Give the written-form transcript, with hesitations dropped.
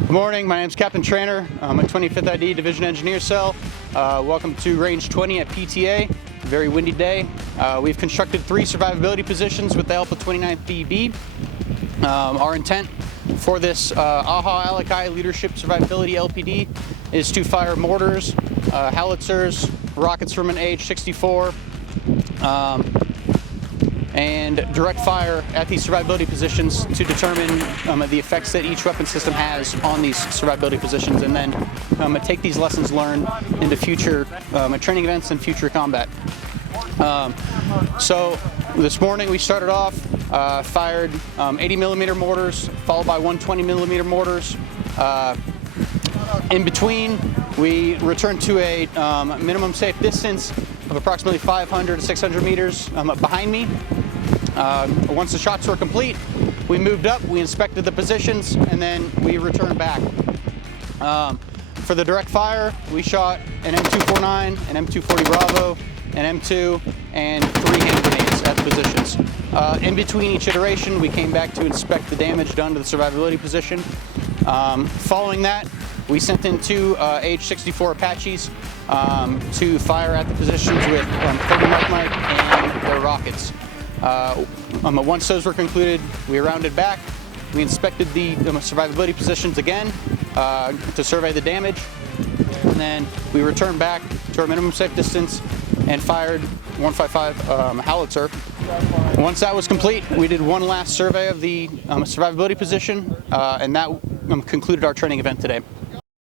Good morning, my name is Captain Trainer. I'm a 25th ID Division Engineer Cell. Welcome to Range 20 at PTA. Very windy day. We've constructed 3 survivability positions with the help of 29th BB. Our intent for this Alakai Leadership Survivability LPD is to fire mortars, Howitzers, rockets from an AH-64, and direct fire at these survivability positions to determine the effects that each weapon system has on these survivability positions, and then take these lessons learned into future training events and future combat. So this morning we started off, fired 80mm mortars, followed by 120mm mortars. In between, we returned to a minimum safe distance of approximately 500 to 600 meters behind me. Once the shots were complete, we moved up, we inspected the positions, and then we returned back. For the direct fire, we shot an M249, an M240 Bravo, an M2, and 3 hand grenades at the positions. In between each iteration, we came back to inspect the damage done to the survivability position. Following that, we sent in 2 AH-64 Apaches to fire at the positions with 30 Mark and their rockets. Once those were concluded, we rounded back. We inspected the survivability positions again to survey the damage, and then we returned back to our minimum safe distance and fired 155 Howitzer. Once that was complete, we did one last survey of the survivability position, and that concluded our training event today.